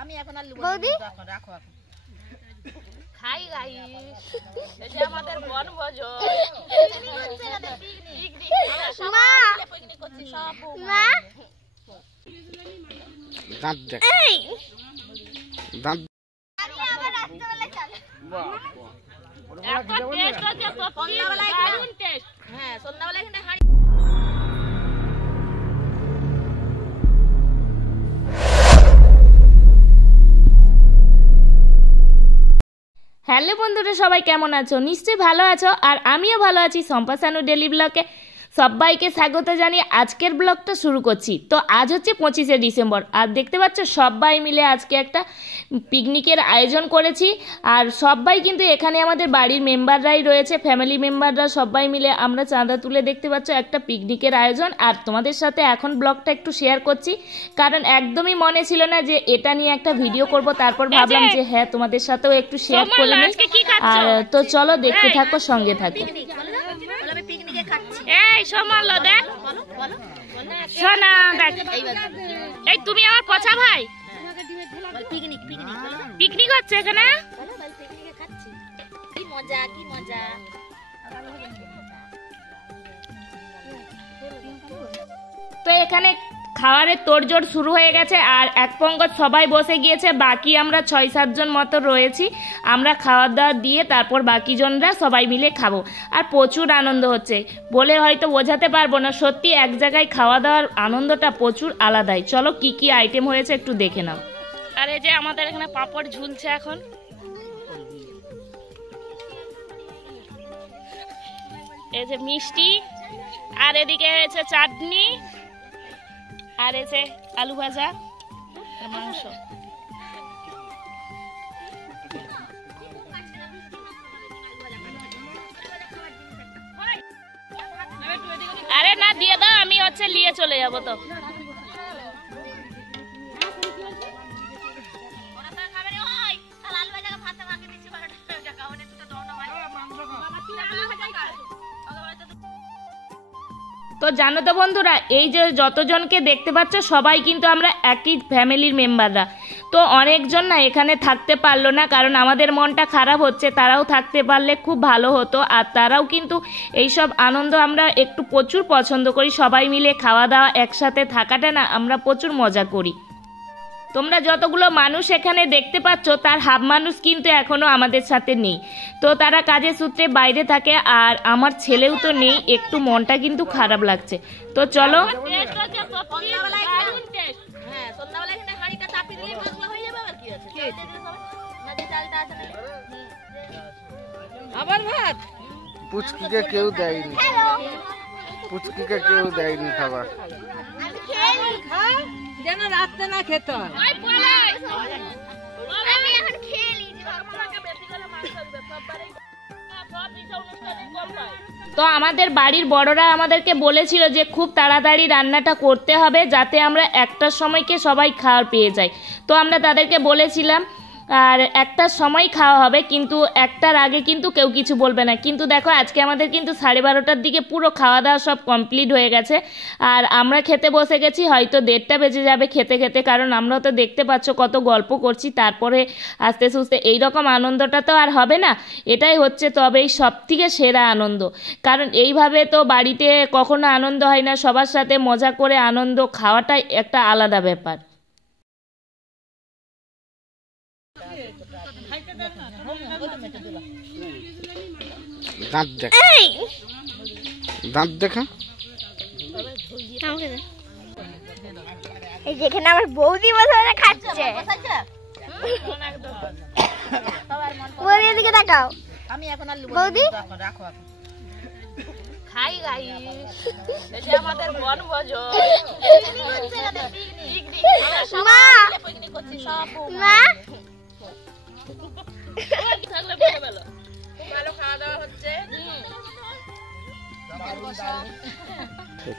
আমি এখন আর লুবো বৌদি এখন রাখো এখন খাই গাই এটা আমাদের বনভোজন পিকনিক মা পিকনিক করছি সব মা দাঁত দেখ এই দাঁত আমি আবার রাস্তাবেলা চলে এত টেস্ট আছে তো সন্ধ্যাবেলায় দারুণ টেস্ট হ্যাঁ সন্ধ্যাবেলা এখানে হাঁড়ি হ্যালো বন্ধুরা, সবাই কেমন আছো? নিশ্চয়ই ভালো আছো। আর আমিও ভালো আছি। সম্পা সানু ডেলি ব্লগে সবাইকে স্বাগত জানিয়ে আজকের ব্লগটা শুরু করছি। তো আজ হচ্ছে 25শে ডিসেম্বর, আর দেখতে পাচ্ছ সবাই মিলে আজকে একটা পিকনিকের আয়োজন করেছি। আর সবাই কিন্তু এখানে আমাদের বাড়ির মেম্বাররাই রয়েছে, ফ্যামিলি মেম্বাররা সবাই মিলে আমরা চাঁদা তুলে দেখতে পাচ্ছ একটা পিকনিকের আয়োজন। আর তোমাদের সাথে এখন ব্লগটা একটু শেয়ার করছি, কারণ একদমই মনে ছিল না যে এটা নিয়ে একটা ভিডিও করব। তারপর ভাবলাম যে হ্যাঁ তোমাদের সাথেও একটু শেয়ার করে নিই। আর তো চলো দেখতে থাকো, সঙ্গে থাকো। আমি পিকনিকে খাচ্ছি। এই সোমালো দেখ, বলো বলো সোনা দেখ, এই তুমি আমার পছা ভাই। পিকনিক পিকনিক বলো পিকনিক হচ্ছে এখানে, বলো বল পিকনিকে খাচ্ছি। কি মজা কি মজা। তো এখানে খাবারের তোড়জোড় শুরু হয়ে গেছে। আর এক পঙ্গজ সবাই বসে গিয়েছে, বাকি আমরা 6-7 জন মতো রয়েছি। আমরা খাওয়া দাওয়া দিয়ে তারপর বাকি জনরা সবাই মিলে খাবো। আর প্রচুর আনন্দ হচ্ছে, বলে হয়তো বোঝাতে পারবো না। সত্যি এক জায়গায় খাওয়া দাওয়ার আনন্দটা প্রচুর আলাদাই। চলো কি কি আইটেম হয়েছে একটু দেখে নাও। আর এই যে আমাদের এখানে পাঁপড় ঝুলছে এখন। এই যে মিষ্টি, আর এদিকে হয়েছে চাটনি, আর এসে আলু ভাজা আর মাংস। আরে না দিয়ে দাও, আমি হচ্ছে নিয়ে চলে যাবো। তো তো জানো তো বন্ধুরা, এই যে যতজনকে দেখতে পাচ্ছ সবাই কিন্তু আমরা একই ফ্যামিলির মেম্বাররা। তো অনেকজন না এখানে থাকতে পারলো না, কারণ আমাদের মনটা খারাপ হচ্ছে। তারাও থাকতে পারলে খুব ভালো হতো। আর তারাও কিন্তু এইসব আনন্দ আমরা একটু প্রচুর পছন্দ করি। সবাই মিলে খাওয়া দাওয়া একসাথে থাকাটা না আমরা প্রচুর মজা করি। তোমরা যতগুলো মানুষ এখানে দেখতে পাচ্ছ তার হাফ মানুষ কিন্তু এখনো আমাদের সাথে নেই। তো তারা কাজের সূত্রে বাইরে থাকে, আর আমার ছেলেও তো নেই। একটু মনটা কিন্তু খারাপ লাগছে। তো চলো, হ্যাঁ সন্ধ্যাবেলা এখানে হাঁড়িটা চাপিয়ে দিলেই ভাগলা হয়ে যাবে। আর কি আছে নাকি চালটা আছে আবার ভাত। পুচকিকে কেউ দেয়নি, পুচকিকে কেউ দেয়নি খাবার। আমি খেয়ে খা যেন রাতে না খেতে হয়। আমি এখন খেয়ে নিয়েছি। তো আমাদের বাড়ির বড়রা আমাদেরকে বলেছিল যে খুব তাড়াতাড়ি রান্নাটা করতে হবে, যাতে আমরা 1টার সময়কে সবাই খাওয়ার পেয়ে যাই। তো আমরা তাদেরকে বলেছিলাম আর 1টার সময় খাওয়া হবে, কিন্তু 1টার আগে কিন্তু কেউ কিছু বলবে না। কিন্তু দেখো আজকে আমাদের কিন্তু 12:30টার দিকে পুরো খাওয়া দাওয়া সব কমপ্লিট হয়ে গেছে। আর আমরা খেতে বসে গেছি, হয়তো 1:30টা বেজে যাবে খেতে খেতে, কারণ আমরা তো দেখতে পাচ্ছ কত গল্প করছি। তারপরে আস্তে সুস্তে এইরকম আনন্দটা তো আর হবে না। এটাই হচ্ছে তবেই সব থেকে সেরা আনন্দ, কারণ এইভাবে তো বাড়িতে কখনো আনন্দ হয় না। সবার সাথে মজা করে আনন্দ খাওয়াটাই একটা আলাদা ব্যাপার। দাঁত দেখ, দাঁত দেখা। এই যেখানে আমার বৌদি বসে খাচ্ছে। বৌদি এদিকে তাকাও। আমি এখন আর লুবো বৌদি এখন রাখো এখন খাই গাই এটা আমাদের বনভোজন। মা পিকনিক করছি সব মা ভালো খাওয়া দাওয়া হচ্ছে।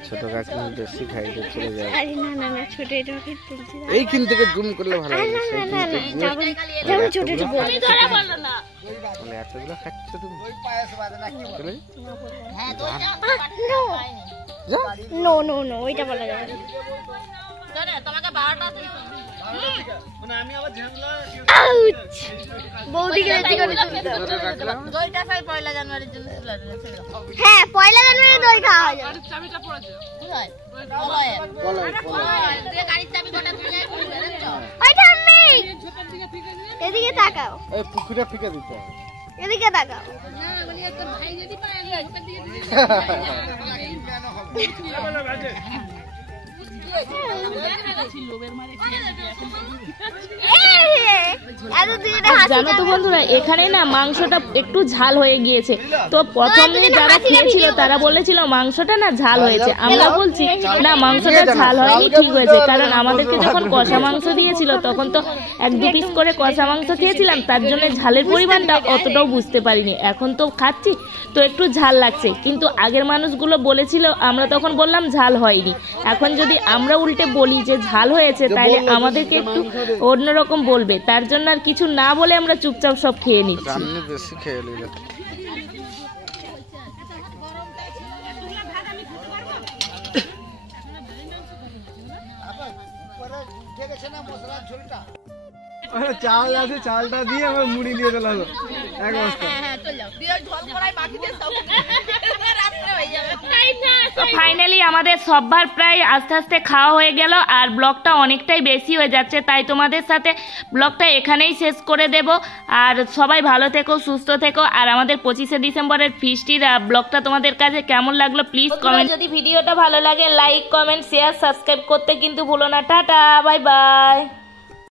ছোট গাছ বেশি খাইতে চলে যায়। আরে না না না, ছোট এটা তুলছি না। এইখান থেকে জুম করলে ভালো হবে। যেমন ছোট ছোট তুমি ধরে বলো না, মানে এতগুলো খাচ্ছ তুমি। চলে হ্যাঁ তো যা। নো নো নো, ওইটা বলা যাবে না। জানে তোমাকে 12টা আউচ বৌদিকে রেডি করে দিতে হবে। দইটা খাই 1 জানুয়ারির জন্য ছিল। হ্যাঁ 1 জানুয়ারি দই খাওয়া হয় কোথায়? তুই গাড়ির চাবি গোটা তুলে দেখছো? ওই ঠাম্মি এদিকে তাকাও, এই পুকুরে ফিকে দিতে হবে। এদিকে তাকাও। জানো তো বন্ধুরা, এখানে না মাংসটা একটু ঝাল হয়ে গিয়েছে। তো প্রথমে যারা খেয়েছিল তারা বলেছিল মাংসটা না ঝাল হয়েছে। আমরা বলছি না, মাংসটা ঝাল হয়নি, ঠিক হয়েছে। কারণ আমাদেরকে যখন কষা মাংস দিয়েছিল তখন তো 1-2 পিস করে কষা মাংস খেয়েছিলাম, তার জন্য ঝালের পরিমাণটা অতটাও বুঝতে পারিনি। এখন তো খাচ্ছি তো একটু ঝাল লাগছে, কিন্তু আগের মানুষগুলো বলেছিল, আমরা তখন বললাম ঝাল হয়নি। এখন যদি আমরা উল্টে বলি যে ঝাল হয়েছে, তাহলে আমাদেরকে একটু অন্যরকম বলবে। তার জন্য আর কিছু না বলে আমরা চুপচাপ সব খেয়ে নিচ্ছি। রান্না বেশি খেয়ে নিলে চাল আছে, চালটা দিয়ে আমার মুড়ি নিয়ে চলে হলো এক বস্তা। চল যাও, তুই ওই ঝোল করাই বাকি দিয়ে সব রাত্রে হয়ে যাবে। তো ফাইনালি আমাদের সববার প্রায় আস্তে আস্তে খাওয়া হয়ে গেল, আর ব্লগটা অনেকটাই বেশি হয়ে যাচ্ছে, তাই তোমাদের সাথে ব্লগটা এখানেই শেষ করে দেব। আর সবাই ভালো থেকো, সুস্থ থেকো। আর আমাদের 25শে ডিসেম্বরের ফিস্টির ব্লগটা তোমাদের কাছে কেমন লাগলো প্লিজ কমেন্ট। যদি ভিডিওটা ভালো লাগে লাইক, কমেন্ট, শেয়ার, সাবস্ক্রাইব করতে কিন্তু ভুলো না। Tata, bye bye.